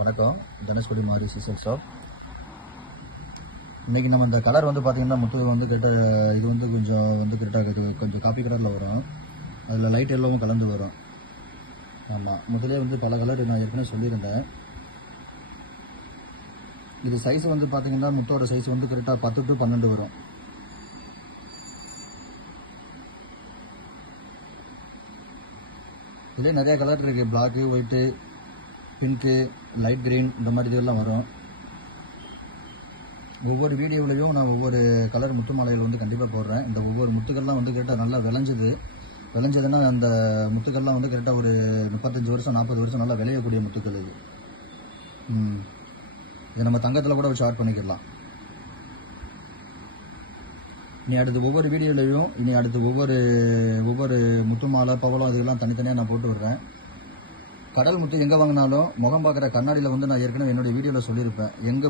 வணக்கம், தனுஷ்கோடி மாரி season shop. இன்றைக்கி நம்ம இந்த கலர் வந்து பார்த்திங்கன்னா முத்து வந்து இது வந்து கொஞ்சம் கரெக்டாக கொஞ்சம் காப்பி கலரில் வரும். அதில் லைட் எல்லோவும் கலந்து வரும். ஆமாம், முதலே வந்து பல கலர் நான் ஏற்கனவே சொல்லியிருந்தேன். இது சைஸ் வந்து பார்த்திங்கன்னா முத்தோட சைஸ் வந்து கரெக்டாக 10 to 12 வரும். இதிலே நிறையா கலர் இருக்குது. Black, white, pink, light green, இந்த மாதிரி இதெல்லாம் வரும். ஒவ்வொரு வீடியோவிலையும் நான் ஒவ்வொரு கலர் முத்து மாலைகள் வந்து கண்டிப்பாக போடுறேன். இந்த ஒவ்வொரு முத்துக்கள்லாம் வந்து கரெக்டாக நல்லா விளைஞ்சதுன்னா அந்த முத்துக்கள்லாம் வந்து கரெக்டாக ஒரு 35 வருஷம் 40 வருஷம் நல்லா விளையக்கூடிய முத்துக்கள் இது. இதை நம்ம தங்கத்தில் கூட வச்சு ஆட் பண்ணிக்கலாம். அடுத்து ஒவ்வொரு வீடியோலையும் அடுத்து ஒவ்வொரு முத்து மாலை, பவளம் இதெல்லாம் தனித்தனியாக நான் போட்டு விடுறேன். கடல் முத்து எங்கே வாங்கினாலும் முகம் பார்க்குற கண்ணாடியில் வந்து நான் ஏற்கனவே என்னுடைய வீடியோவில் சொல்லியிருப்பேன். எங்கே